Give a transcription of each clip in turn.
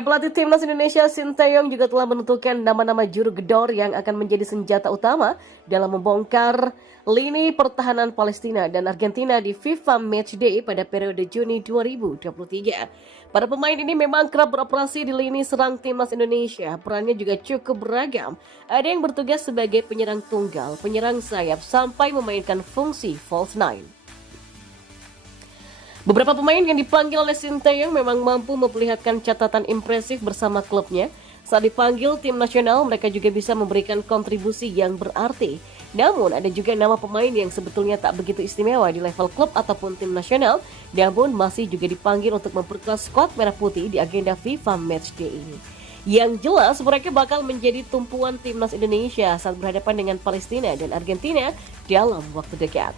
Ya, pelatih timnas Indonesia Sinteyong juga telah menentukan nama-nama juru gedor yang akan menjadi senjata utama dalam membongkar lini pertahanan Palestina dan Argentina di FIFA Matchday pada periode Juni 2023. Para pemain ini memang kerap beroperasi di lini serang timnas Indonesia. Perannya juga cukup beragam. Ada yang bertugas sebagai penyerang tunggal, penyerang sayap, sampai memainkan fungsi false nine. Beberapa pemain yang dipanggil oleh Sinteyong memang mampu memperlihatkan catatan impresif bersama klubnya. Saat dipanggil tim nasional, mereka juga bisa memberikan kontribusi yang berarti. Namun, ada juga nama pemain yang sebetulnya tak begitu istimewa di level klub ataupun tim nasional, namun masih juga dipanggil untuk memperkuat skuad merah putih di agenda FIFA Matchday ini. Yang jelas, mereka bakal menjadi tumpuan timnas Indonesia saat berhadapan dengan Palestina dan Argentina dalam waktu dekat.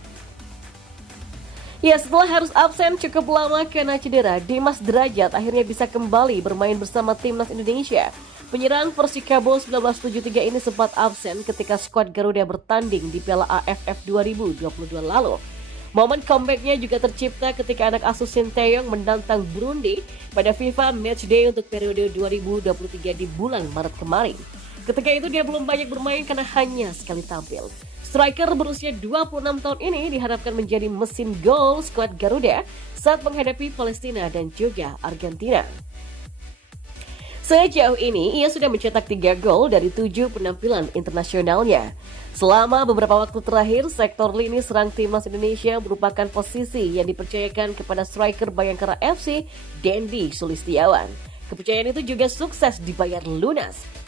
Ya, setelah harus absen cukup lama karena cedera, Dimas Derajat akhirnya bisa kembali bermain bersama timnas Indonesia. Penyerang Persikabo 1973 ini sempat absen ketika skuad Garuda bertanding di Piala AFF 2022 lalu. Momen comeback-nya juga tercipta ketika anak asuh Sinteyong menantang Burundi pada FIFA Matchday untuk periode 2023 di bulan Maret kemarin. Ketika itu dia belum banyak bermain karena hanya sekali tampil. Striker berusia 26 tahun ini diharapkan menjadi mesin gol skuad Garuda saat menghadapi Palestina dan juga Argentina. Sejauh ini, ia sudah mencetak 3 gol dari 7 penampilan internasionalnya. Selama beberapa waktu terakhir, sektor lini serang timnas Indonesia merupakan posisi yang dipercayakan kepada striker Bayangkara FC, Dendi Sulistiawan. Kepercayaan itu juga sukses dibayar lunas.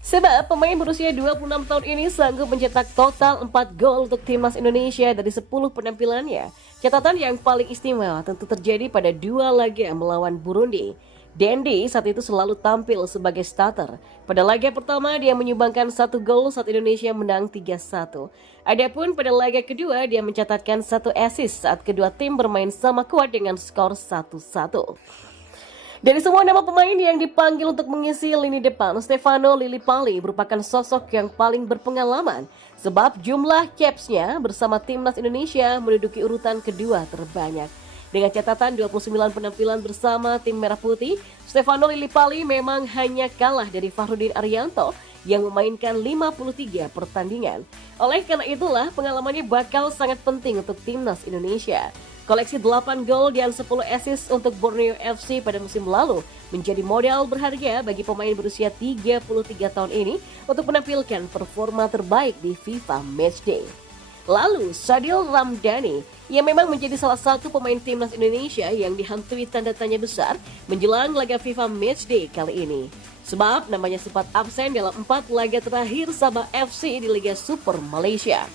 Sebab pemain berusia 26 tahun ini sanggup mencetak total 4 gol untuk timnas Indonesia dari 10 penampilannya. Catatan yang paling istimewa tentu terjadi pada 2 laga melawan Burundi. Dendi saat itu selalu tampil sebagai starter. Pada laga pertama dia menyumbangkan 1 gol saat Indonesia menang 3-1. Adapun pada laga kedua dia mencatatkan 1 assist saat kedua tim bermain sama kuat dengan skor 1-1. Dari semua nama pemain yang dipanggil untuk mengisi lini depan, Stefano Lillipali merupakan sosok yang paling berpengalaman sebab jumlah caps-nya bersama timnas Indonesia menduduki urutan kedua terbanyak. Dengan catatan 29 penampilan bersama tim Merah Putih, Stefano Lillipali memang hanya kalah dari Fahrudin Arianto yang memainkan 53 pertandingan. Oleh karena itulah pengalamannya bakal sangat penting untuk timnas Indonesia. Koleksi 8 gol dan 10 assist untuk Borneo FC pada musim lalu menjadi modal berharga bagi pemain berusia 33 tahun ini untuk menampilkan performa terbaik di FIFA Matchday. Lalu, Sadil Ramdhani yang memang menjadi salah satu pemain timnas Indonesia yang dihantui tanda tanya besar menjelang laga FIFA Matchday kali ini. Sebab namanya sempat absen dalam 4 laga terakhir Sabah FC di Liga Super Malaysia.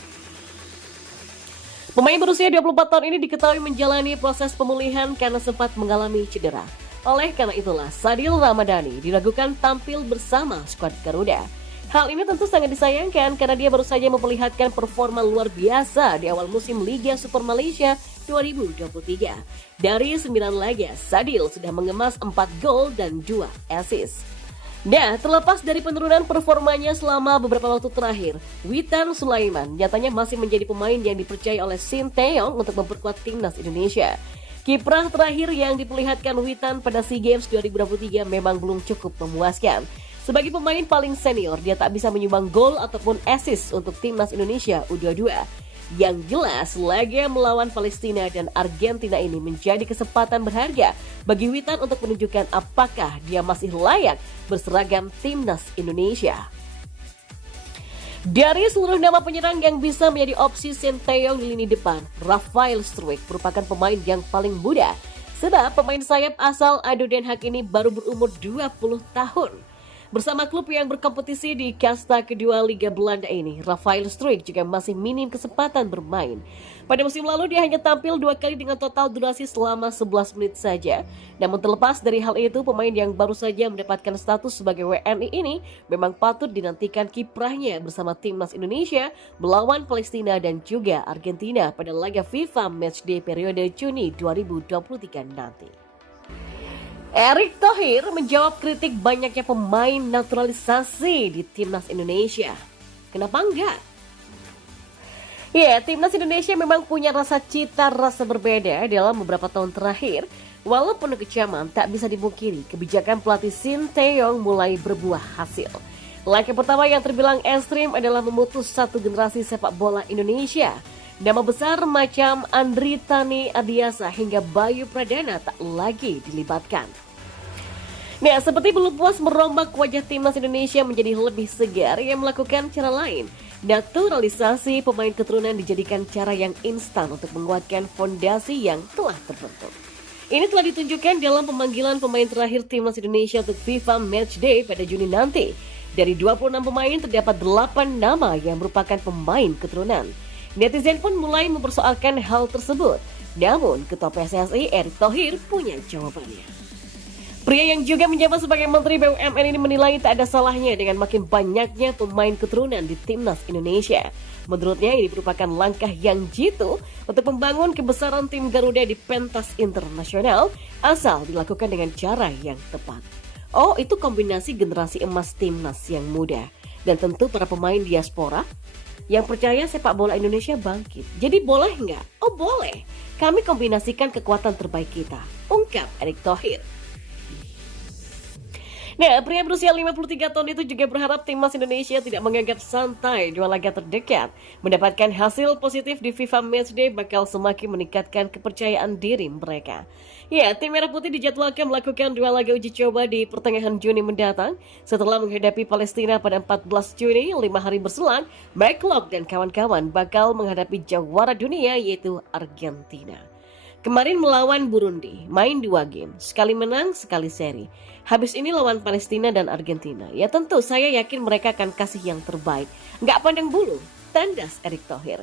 Pemain berusia 24 tahun ini diketahui menjalani proses pemulihan karena sempat mengalami cedera. Oleh karena itulah, Sadil Ramdhani diragukan tampil bersama skuad Garuda. Hal ini tentu sangat disayangkan karena dia baru saja memperlihatkan performa luar biasa di awal musim Liga Super Malaysia 2023. Dari 9 laga, Sadil sudah mengemas 4 gol dan 2 assist. Nah, terlepas dari penurunan performanya selama beberapa waktu terakhir, Witan Sulaiman nyatanya masih menjadi pemain yang dipercaya oleh Sinteyong untuk memperkuat timnas Indonesia. Kiprah terakhir yang diperlihatkan Witan pada SEA Games 2023 memang belum cukup memuaskan. Sebagai pemain paling senior, dia tak bisa menyumbang gol ataupun assist untuk timnas Indonesia U22. Yang jelas, laga melawan Palestina dan Argentina ini menjadi kesempatan berharga bagi Witan untuk menunjukkan apakah dia masih layak berseragam timnas Indonesia. Dari seluruh nama penyerang yang bisa menjadi opsi Sinteyong di lini depan, Rafael Struijk merupakan pemain yang paling muda. Sebab pemain sayap asal Ado Den Haag ini baru berumur 20 tahun. Bersama klub yang berkompetisi di kasta kedua Liga Belanda ini, Rafael Struijk juga masih minim kesempatan bermain. Pada musim lalu dia hanya tampil 2 kali dengan total durasi selama 11 menit saja. Namun terlepas dari hal itu, pemain yang baru saja mendapatkan status sebagai WNI ini memang patut dinantikan kiprahnya bersama timnas Indonesia melawan Palestina dan juga Argentina pada laga FIFA Matchday periode Juni 2023 nanti. Erick Thohir menjawab kritik banyaknya pemain naturalisasi di timnas Indonesia. Kenapa enggak? Ya, timnas Indonesia memang punya rasa cita rasa berbeda dalam beberapa tahun terakhir. Walaupun kecaman, tak bisa dipungkiri kebijakan pelatih Shin Tae-yong mulai berbuah hasil. Langkah pertama yang terbilang ekstrim adalah memutus satu generasi sepak bola Indonesia. Nama besar macam Andri Tani Adiasa hingga Bayu Pradana tak lagi dilibatkan. Nah, seperti belum puas merombak wajah timnas Indonesia menjadi lebih segar, yang melakukan cara lain. Naturalisasi pemain keturunan dijadikan cara yang instan untuk menguatkan fondasi yang telah terbentuk. Ini telah ditunjukkan dalam pemanggilan pemain terakhir timnas Indonesia untuk FIFA Matchday pada Juni nanti. Dari 26 pemain terdapat 8 nama yang merupakan pemain keturunan. Netizen pun mulai mempersoalkan hal tersebut. Namun, Ketua PSSI Erick Thohir punya jawabannya. Pria yang juga menjabat sebagai Menteri BUMN ini menilai tak ada salahnya dengan makin banyaknya pemain keturunan di timnas Indonesia. Menurutnya ini merupakan langkah yang jitu untuk membangun kebesaran tim Garuda di pentas internasional asal dilakukan dengan cara yang tepat. Oh, itu kombinasi generasi emas timnas yang muda dan tentu para pemain diaspora yang percaya sepak bola Indonesia bangkit. Jadi boleh nggak? Oh boleh. Kami kombinasikan kekuatan terbaik kita, ungkap Erick Thohir. Nah, pria berusia 53 tahun itu juga berharap timnas Indonesia tidak menganggap santai dua laga terdekat. Mendapatkan hasil positif di FIFA Matchday bakal semakin meningkatkan kepercayaan diri mereka. Ya, tim Merah Putih dijadwalkan melakukan dua laga uji coba di pertengahan Juni mendatang. Setelah menghadapi Palestina pada 14 Juni, 5 hari berselang, McLeod dan kawan-kawan bakal menghadapi jawara dunia yaitu Argentina. Kemarin melawan Burundi, main 2 game, sekali menang, sekali seri. Habis ini lawan Palestina dan Argentina. Ya tentu saya yakin mereka akan kasih yang terbaik. Nggak pandang bulu, tandas Erick Thohir.